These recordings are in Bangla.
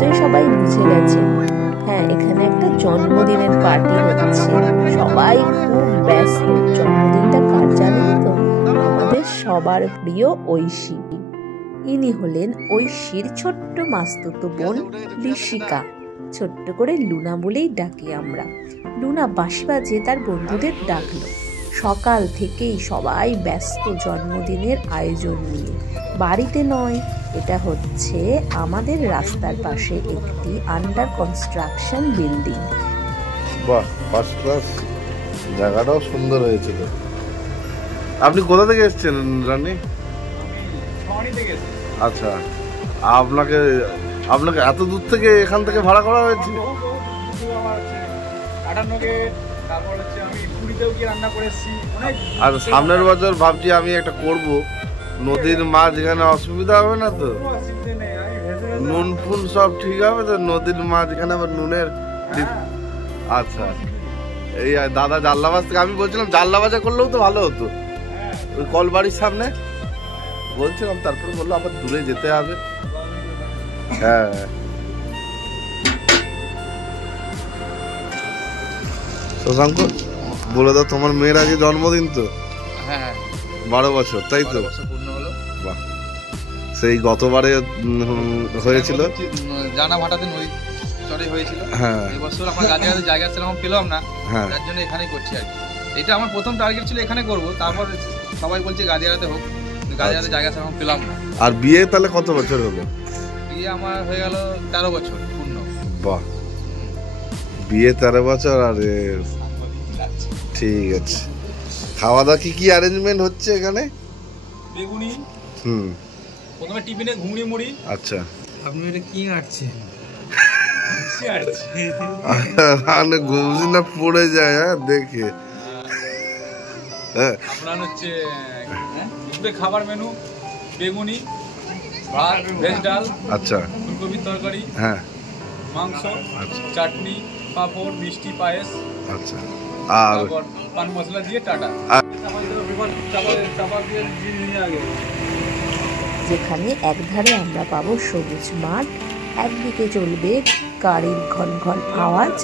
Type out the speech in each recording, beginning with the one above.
নিশ্চয়ই সবাই বুঝে গেছেন, হ্যাঁ এখানে একটা জন্মদিনের পার্টি হচ্ছে। সবাই খুব ব্যস্ত। জন্মদিনটা কার জানেন তো? আমাদের সবার প্রিয় ঐশী। ইনি হলেন ঐশীর ছোট্ট মাস্তুতো বোন ঋষিকা। ছোট্ট করে লুনা বলেই ডাকি আমরা। লুনা বাঁশি বাজিয়ে তার বন্ধুদের ডাকলো। সকাল থেকেই সবাই ব্যস্ত জন্মদিনের আয়োজন নিয়ে। বাড়িতে নয়, এটা হচ্ছে আমাদের রাস্তার পাশে একটি আন্ডার কনস্ট্রাকশন বিল্ডিং। বাহ, ফার্স্ট ক্লাস, জায়গাটাও সুন্দর হয়েছে তো। আপনি কোথা থেকে এসেছেন রানী? আচ্ছা, আপনাকে এত দূর থেকে এখান থেকে ভাড়া করা হয়েছে? আর সামনের বছর ভাবছি আমি একটা করব, নদীর মাছ, এখানে অসুবিধা হবে না তো? নুন ফুন সব ঠিক হবে তো? নদীর মাছ এখানে আবার নুনের। আচ্ছা, এই দাদা জাল্লাবাজ থেকে, আমি বলছিলাম জাল্লাবাজা করলেও তো ভালো হতো, ওই কলবাড়ির সামনে বলছিলাম, তারপরে বললো আবার দূরে যেতে হবে। হ্যাঁ, শশাঙ্ক বলে দাও, তোমার মেয়ের আগে জন্মদিন তো? হ্যাঁ, 12 বছর, তাই তো? বাহ, সেই গতবারে হয়েছিল জানা ভাটাতে নদী চড়ে হয়েছিল। হ্যাঁ, এবছর আমরা গাদিয়াতে জায়গা সেরকম পেলাম না, তার জন্য এখানেই করছি আর কি। এটা আমার প্রথম টার্গেট ছিল এখানে করব, তারপর সবাই বলছে গাদিয়াতে হোক, গাদিয়াতে জায়গা সেরকম পেলাম না। আর বিয়ে তাহলে কত বছর হলো? বিয়ে আমার হয়ে গেল 13 বছর পূর্ণ। বাহ, বিয়ে 13 বছর। আর ঠিক আছে, খাওয়া দাওয়া কি অ্যারেঞ্জমেন্ট হচ্ছে এখানে? বেগুনি, প্রথমে টিফিনে ঘুগনি মুড়ি। আচ্ছা, আপনি এটা কি আঁটছেন? ঘুমছি না পড়ে যায়, হ্যাঁ দেখে। আপনার হচ্ছে খাবার মেনু বেগুনি, ভাত, ভেজ ডাল, আচ্ছা, ফুলকপির তরকারি, হ্যাঁ, মাংস, আচ্ছা, চাটনি, পাঁপড়, মিষ্টি, পায়েস, আচ্ছা, আর পান মশলা দিয়ে টাটা। যেখানে একধারে আমরা পাবো সবুজ মাঠ, একদিকে চলবে গাড়ির ঘন ঘন আওয়াজ,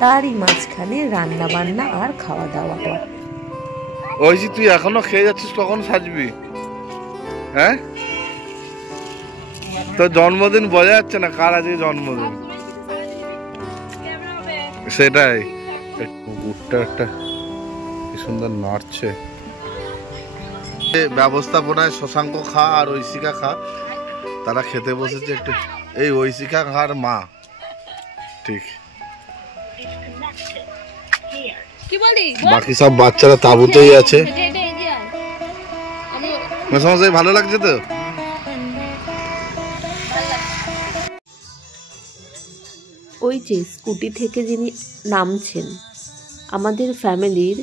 তারই মাঝখানে রান্না বান্না আর খাওয়া দাওয়া। ওই যে তুই এখনো খেয়ে যাচ্ছিস, কখন সাজবি? হ্যাঁ, তো জন্মদিন বোঝা যাচ্ছে না কার আজকে জন্মদিন, সেটাই। কুকুরটা একটা কি সুন্দর নাড়ছে। ব্যবস্থাপনায় শশাঙ্ক খা আর ঐশিকা খা, তারা খেতে বসেছে। একটু এই ঐশিকা খার মা, ঠিক। বাকি সব বাচ্চারা তাঁবুতেই আছে। মেসমশাই ভালো লাগছে তো? ওই যে স্কুটি থেকে যিনি নামছেন, আমাদের ফ্যামিলির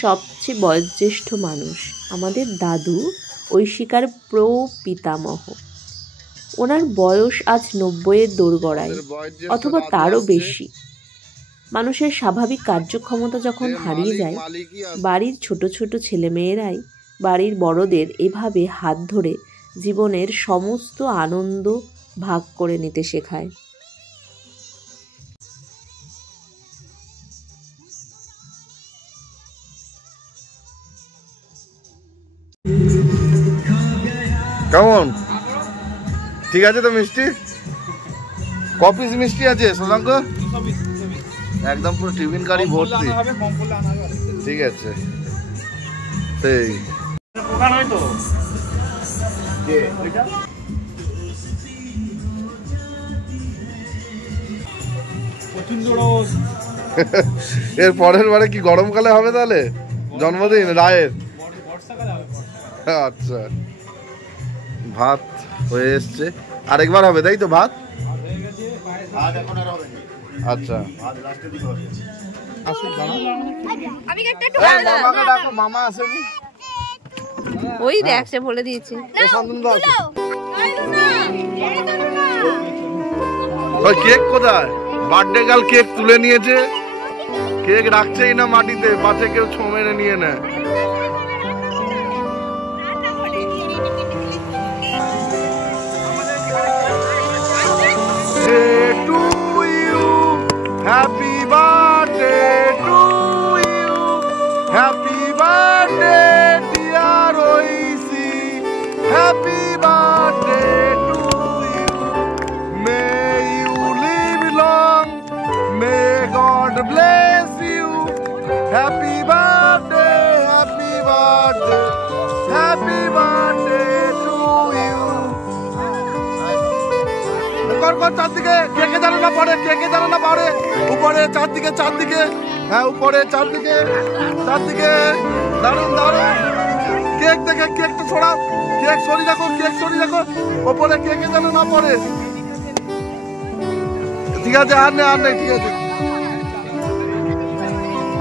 সবচেয়ে বয়োজ্যেষ্ঠ মানুষ, আমাদের দাদু, ঐশিকার প্রপিতামহ। ওনার বয়স আজ 90-এর দোরগড়ায়, অথবা তারও বেশি। মানুষের স্বাভাবিক কার্যক্ষমতা যখন হারিয়ে যায়, বাড়ির ছোট ছোট ছেলেমেয়েরাই বাড়ির বড়দের এভাবে হাত ধরে জীবনের সমস্ত আনন্দ ভাগ করে নিতে শেখায়। কেমন, ঠিক আছে তো? মিষ্টি ক পিস মিষ্টি আছে শশাঙ্ক? একদম পুরো টিফিন কারি ভর্তি। ঠিক আছে, সেই এর পরের বারে কি গরমকালে হবে তাহলে জন্মদিন রায়ের? আচ্ছা, ভাত হয়ে এসছে, আরেকবার হবে তাই তো? ভাত আচ্ছা, মামা আসেনি, ওই দেখছে বলে দিয়েছে। কেক কোথায়? বার্থডে গার্ল কেক তুলে নিয়েছে, কেক রাখছেই না মাটিতে, পাশে কেউ ছো মেরে নিয়ে নেয়। দেখো চারদিকে, কে কে জানো না পড়ে, কে কে জানো না পড়ে, উপরে চারদিকে, চারদিকে, হ্যাঁ উপরে চারদিকে, চারদিকে, দারুন দারুন। কেক দেখে, কেকটা ছড়াও, কেক সরিয়ে রাখো, কেক সরিয়ে রাখো, উপরে কে কে জানো না পড়ে। ঠিক আছে, আর নেই, ঠিক আছে।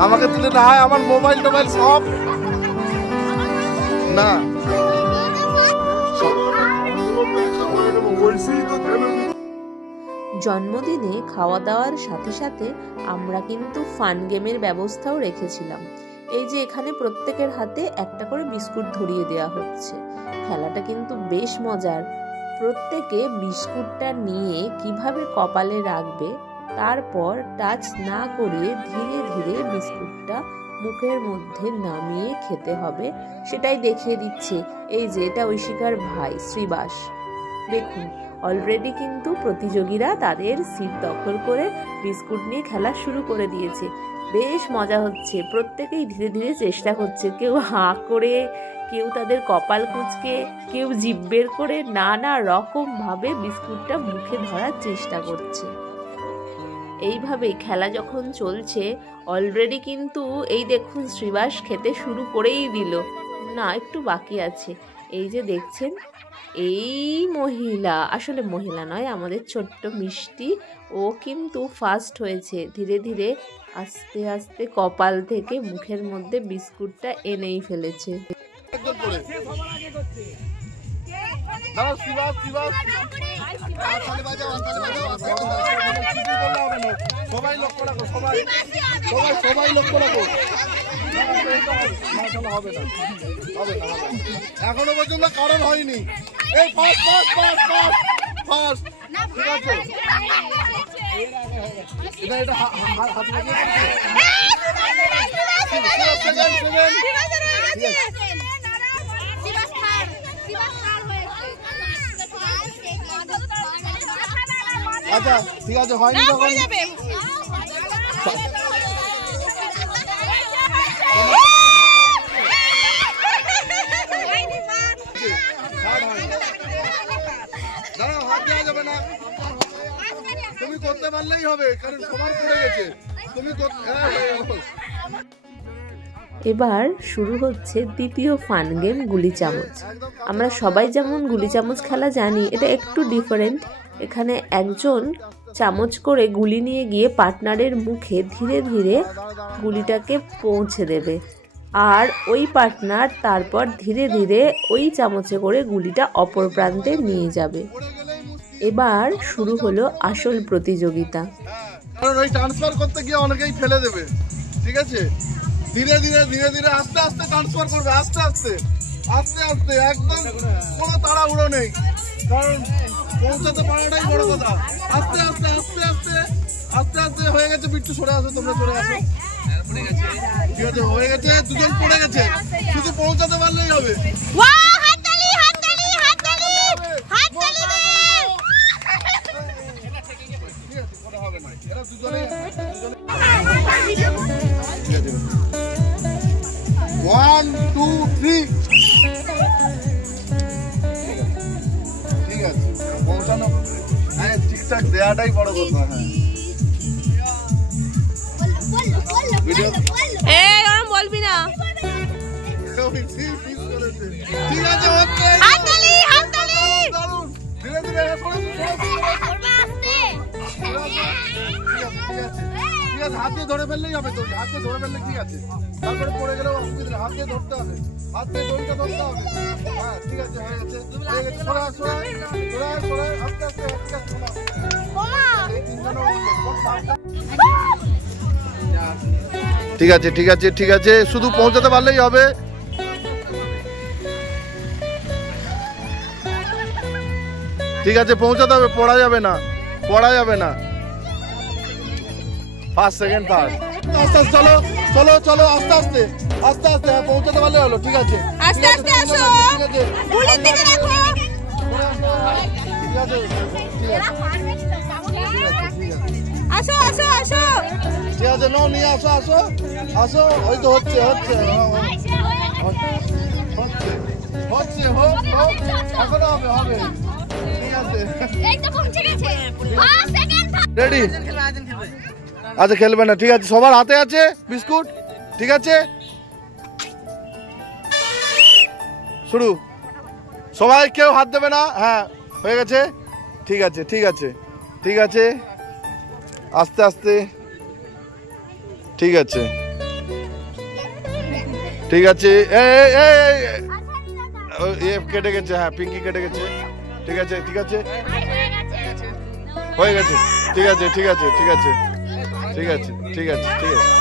আমাকে তুলে না, আমার মোবাইল টোবাইল সব না। জন্মদিনে খাওয়া দাওয়ার সাথে সাথে আমরা কিন্তু ফান গেমের ব্যবস্থাও রেখেছিলাম। এই যে এখানে প্রত্যেকের হাতে একটা করে বিস্কুট ধরিয়ে দেওয়া হচ্ছে। খেলাটা কিন্তু বেশ মজার। প্রত্যেকে বিস্কুটটা নিয়ে কিভাবে কপালে রাখবে, তারপর টাচ না করিয়ে ধীরে ধীরে বিস্কুটটা মুখের মধ্যে নামিয়ে খেতে হবে, সেটাই দেখিয়ে দিচ্ছে। এই যে এটা ঐশিকার ভাই শ্রীবাস। দেখুন অলরেডি কিন্তু প্রতিযোগীরা তাদের সিট দখল করে বিস্কুট নিয়ে খেলা শুরু করে দিয়েছে। বেশ মজা হচ্ছে, প্রত্যেকেই ধীরে ধীরে চেষ্টা করছে, কেউ হাঁ করে, কেউ তাদের কপাল কুঁচকে, কেউ জিভ বের করে, নানা রকম ভাবে বিস্কুটটা মুখে ধরার চেষ্টা করছে। এইভাবে খেলা যখন চলছে, অলরেডি কিন্তু এই দেখুন শ্রীবাস খেতে শুরু করেই দিল। না, একটু বাকি আছে। এই যে দেখছেন, এই মহিলা, আসলে মহিলা নয়, আমাদের ছোট্ট মিষ্টি, ও কিন্তু ফার্স্ট হয়েছে। ধীরে ধীরে আস্তে আস্তে কপাল থেকে মুখের মধ্যে বিস্কুটটা এনেই ফেলেছে। সবাই লক্ষ্য রাখো, সবাই সবাই লক্ষ্য রাখো। হবে না, হবে না, এখনো পর্যন্ত কারণ হয়নি। এই first first first first first, ঠিক আছে। এটা এটা হাত লাগিয়ে আচ্ছা, ঠিক আছে, হয়নি তখন হাত দেওয়া যাবে না। তুমি করতে পারলেই হবে, কারণ সবার পড়ে গেছে। তুমি এবার শুরু হচ্ছে দ্বিতীয় ফান গেম, গুলি চামচ। আমরা সবাই যেমন গুলি চামচ খেলা জানি, এটা একটু ডিফারেন্ট। এখানে একজন চামচ করে গুলি নিয়ে গিয়ে পার্টনারের মুখে ধীরে ধীরে গুলিটাকে পৌঁছে দেবে, আর ওই পার্টনার তারপর ধীরে ধীরে ওই চামচে করে গুলিটা অপর প্রান্তে নিয়ে যাবে। এবার শুরু হলো আসল প্রতিযোগিতা। ওই ট্রান্সফার করতে গিয়ে অনেকেই ফেলে দেবে, ঠিক আছে। ধীরে ধীরে ধীরে ধীরে আস্তে আস্তে ট্রান্সফার করবে, আস্তে আস্তে আস্তে আস্তে, একদম কোনো তাড়াহুড়ো নেই, কারণ পৌঁছাতে পারাটাই বড় কথা। আস্তে আস্তে আস্তে আস্তে আস্তে আস্তে হয়ে গেছে। বিট্টু সরে আসো, তোমরা সরে আসো, ঠিক আছে, হয়ে গেছে। দুজন পড়ে গেছে, শুধু পৌঁছাতে পারলেই হবে। ওয়ান টু থ্রি, ঠিক আছে, পৌঁছানো। হ্যাঁ, ঠিকঠাক দেওয়াটাই বড় কথা। হ্যাঁ, বলবি না, ঠিক আছে, ওকে। ধীরে ধীরে ঠিক আছে, হাত দিয়ে ধরে ফেললেই হবে। তো হাত দিয়ে ধরে ফেললে ঠিক আছে, তারপরে পড়ে গেলেও অসুবিধা নেই। হাত দিয়ে ধরতে হবে, হাত দিয়ে দড়িটা ধরতে হবে। হ্যাঁ, ঠিক আছে, হয়ে গেছে, হয়ে গেছে। সরাই সরাই সরাই সরাই, আস্তে আস্তে, ঠিক আছে। ঠিক আছে, ঠিক আছে, ঠিক আছে, শুধু পৌঁছাতে পারলেই হবে। ঠিক আছে, পৌঁছাতে হবে, পড়া যাবে না, পড়া যাবে না। ফার্স্ট সেকেন্ড থার্ড, আস্তে আস্তে চলো চলো চলো, আস্তে আস্তে আস্তে আস্তে, পৌঁছাতে পারলে হলো। ঠিক আছে, আস্তে আস্তে আসো, ঠিক আছে, গুলির দিকে দেখো। ঠিক আছে, ঠিক আছে, আসো আসো আসো, ঠিক আছে, নাও নিয়ে আসো, আসো আসো। ওই তো হচ্ছে হচ্ছে হচ্ছে হচ্ছে, হোক হোক, এখনো হবে হবে। রেডি? আচ্ছা খেলবে না, ঠিক আছে, সবার হাতে আছে বিস্কুট, ঠিক আছে শুরু। সবাই কেউ হাত দেবে না, হ্যাঁ হয়ে গেছে, ঠিক আছে ঠিক আছে ঠিক আছে, আস্তে আস্তে, ঠিক আছে ঠিক আছে, কেটে গেছে, হ্যাঁ পিঙ্কি কেটে গেছে, ঠিক আছে ঠিক আছে হয়ে গেছে, ঠিক আছে ঠিক আছে ঠিক আছে ঠিক আছে ঠিক আছে ঠিক আছে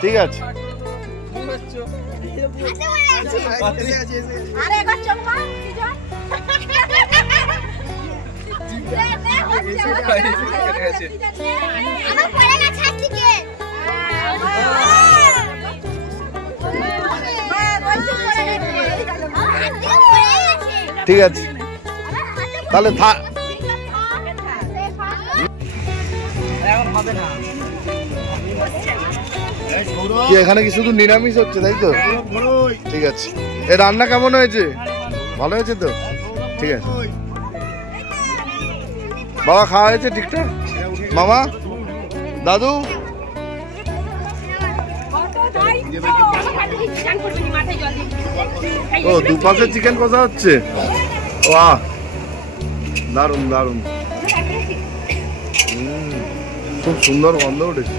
ঠিক আছে ঠিক আছে তাহলে এখানে কি শুধু নিরামিষ হচ্ছে তাই তো? ঠিক আছে, এ রান্না কেমন হয়েছে? ভালো হয়েছে তো? ঠিক আছে বাবা, খাওয়া হয়েছে ঠিকঠাক? মামা, দাদু, ও দুপাশে চিকেন কষা হচ্ছে, বাহ দারুন দারুন, খুব সুন্দর গন্ধ উঠেছে।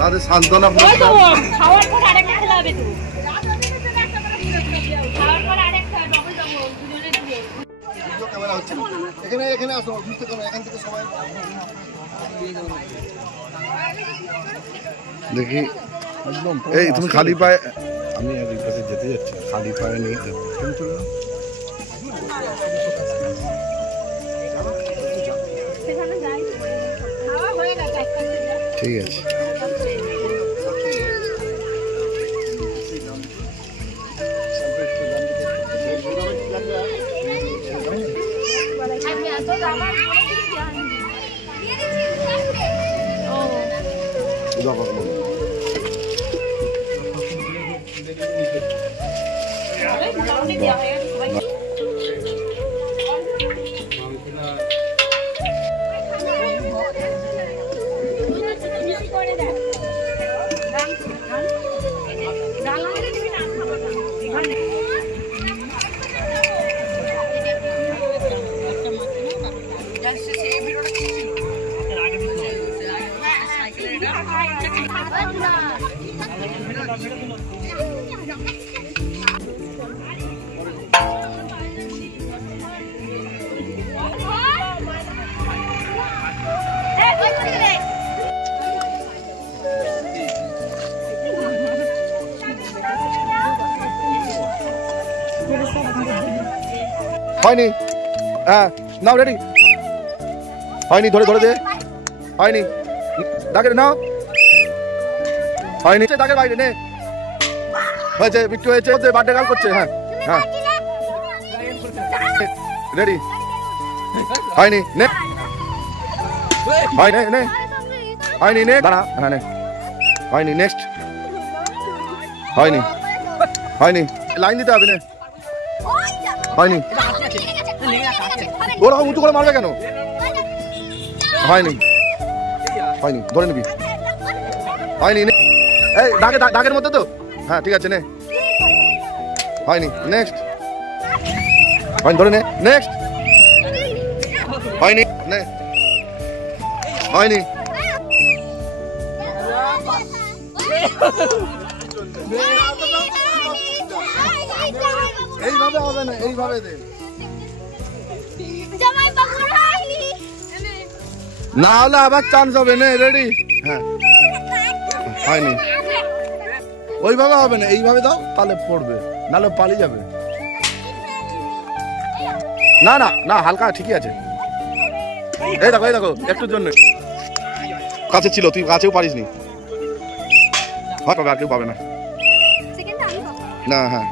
তাদের সান্ত্বনা খাওয়ার পর আরেকটা খেলা হবে তো, খাওয়ার পর আরেকটা ডবল ডবল দুজনে দুজনে ভিডিও ক্যামেরা হচ্ছে এখানে, এখানে আসো বুঝতে পারো, এখান থেকে সবাই দেখি। এই তুমি খালি পায়ে, আমি আর এই পাশে যেতে যাচ্ছি, খালি পায়ে নেই তো, তুমি চলে যাও। ঠিক আছে হয়নি, হ্যাঁ নাও রেডি, হয়নি, ধরে ধরে দে, হয়নি, ডাকের নাও, হয়নি, ডাকের বাইরে নে, হয়েছে, বিট্টু হয়েছে, বার্থডে গার্ল করছে, হ্যাঁ হ্যাঁ রেডি, হয়নি, নে হয়নি, নে হয়নি, নে দাঁড়া, হ্যাঁ নে হয়নি, নেক্সট হয়নি, হয়নি, লাইন দিতে হবে, নে হয়নি, ওরা উঁচু করে মারবে কেন, হয়নি, হয়নি, ধরে নিবি, হয়নি, এই দাগের মধ্যে তো, হ্যাঁ ঠিক আছে, নে হয়নি, নেক্সট হয়নি, ধরে নে, নেক্সট হয়নি, নে হয়নি, এইভাবে হবে না, এইভাবে দে, না হলে আবার চান্স হবে, নে রেডি, হ্যাঁ হয়নি, ওইভাবে হবে না, এইভাবে দাও, তাহলে পড়বে, নাহলে পালিয়ে যাবে, না না না হালকা ঠিকই আছে, এই দেখো একটুর জন্য কাছে ছিল, তুই কাছেও পারিস নি, হ্যাঁ আর কেউ পাবে না, না হ্যাঁ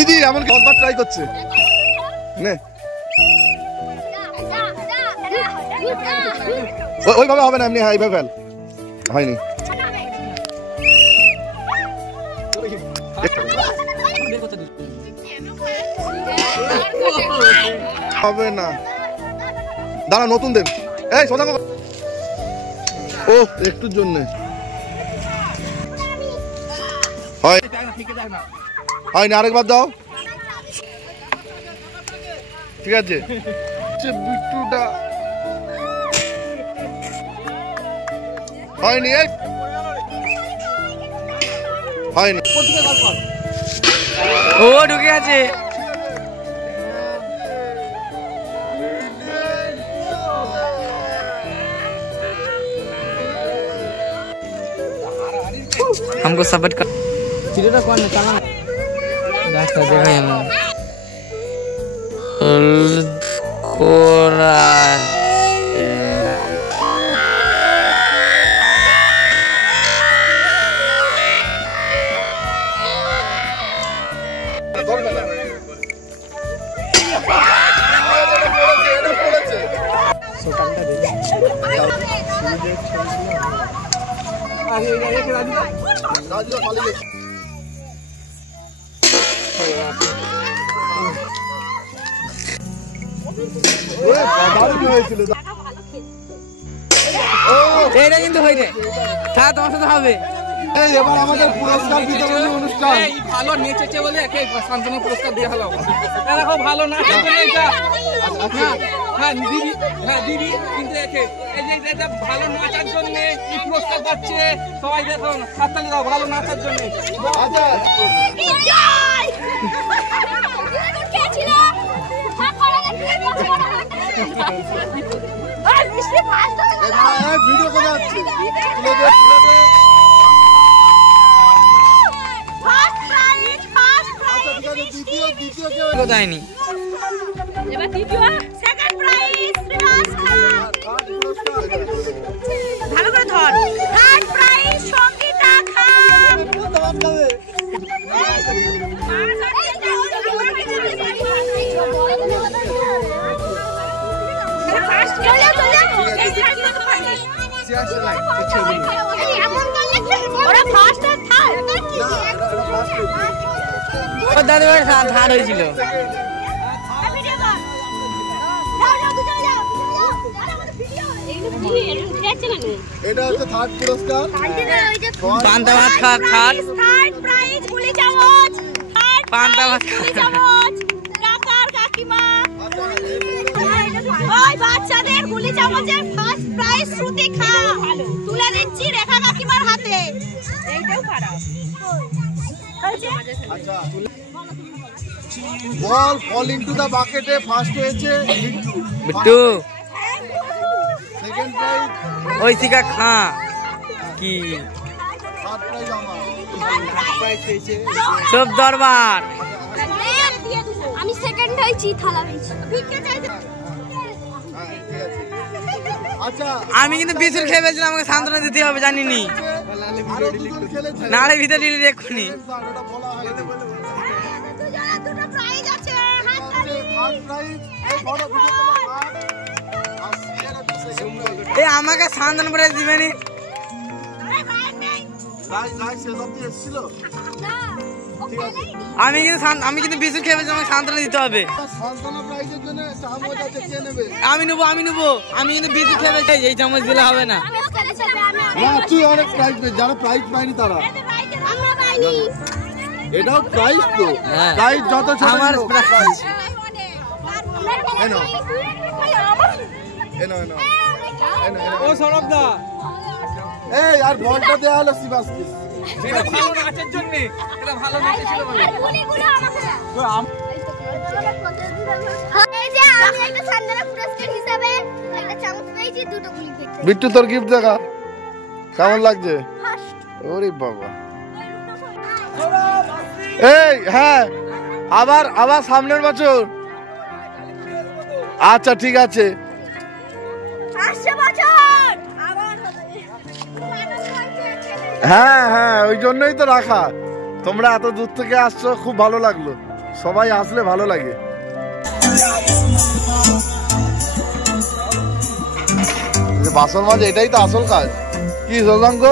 দিদি এমন কতবার ট্রাই করছে নে ওইভাবে হবে না এমনি হ্যাঁ এইভাবে ফেল হয়নি হবে না দাঁড়া নতুন দেন এই সোজা ও একটুর জন্য হয়নি আরেকবার দাও ঠিক আছে বিট্টুটা হয়নি হয়নি ও ঢুকে আছে हमको सपोर्ट कर चिड़िया कौन है चला रास्ता देखा है मैं कोरा এটা কিন্তু হইনি তা তোমার সাথে হবে এবার আমাদের পুরস্কার বিতরণী অনুষ্ঠান ভালো নেচেছে বলে একে শান্তনু পুরস্কার দিয়ে হলো দেখো ভালো নাচের জন্য এটা হ্যাঁ দিদি কিন্তু একে এই যে এটা ভালো নাচার জন্য এই পুরস্কার পাচ্ছে সবাই দেখো হাততালি দাও ভালো নাচার জন্য আচ্ছা ভিডিও করে যাচ্ছে দেয়নি ভালো করে ধর থার্ড প্রাইজ সঙ্গীতা খান থার্ড হয়েছিল এটা হচ্ছে থার্ড পুরস্কার পান্তা ভাত খাট থার্ড প্রাইজ গুলি চামচ পান্তা ভাত চামচ কাকার কাকিমা ওই বাচ্চাদের গুলি চামচের ফার্স্ট প্রাইজ শ্রুতি খা তুলে দিচ্ছি রেখা কাকিমার হাতে এইটাও খারাপ আচ্ছা বল ফলিং টু দা বাকেটে ফার্স্ট হয়েছে বিট্টু সেকেন্ড প্রাইজ ওই শিকা খা কি থার্ড প্রাইজ আমার সব দরবার আমি সেকেন্ড হয়েছি থালা হয়েছি ভিক্ষা চাইতে আচ্ছা আমি কিন্তু বিস্কুট খেয়ে ফেলছিলাম আমাকে সান্ত্বনা দিতে হবে জানিনি নাড়ে ভিতরে দিলি এক্ষুনি দুটো প্রাইজ আছে এই আমাকে সান্ত্বনা করে দিবেনি আমি কিন্তু বিস্কুট খেয়ে ফেলছিলাম আমাকে সান্ত্বনা দিতে হবে আমি নেবো আমি কিন্তু বিস্কুট খেয়ে ফেলছি এই চামচ দিলে হবে না তুই অনেক প্রাইজ পেয়ে যারা প্রাইজ পায়নি তারা এটাও প্রাইজ তো প্রাইজ যত আমার প্রাইজ ও সৌরভ দা এই আর বলটা দেয়া হলো শিবাসকে এটা ভালো নাচের জন্য এটা ভালো নাচে ছিল বলে এই যে আমি একটা সান্ত্বনা পুরস্কার হিসেবে একটা চামচ পেয়েছি দুটো গুলি পেয়েছি বিট্টু তোর গিফট দেখা কেমন লাগছে ওরে বাবা এই হ্যাঁ আবার সামনের বছর আচ্ছা ঠিক আছে হ্যাঁ ওই জন্যই তো রাখা তোমরা এত দূর থেকে আসছো খুব ভালো লাগলো সবাই আসলে ভালো লাগে। বাসন মাঝে এটাই তো আসল কাজ। কি শশাঙ্ক?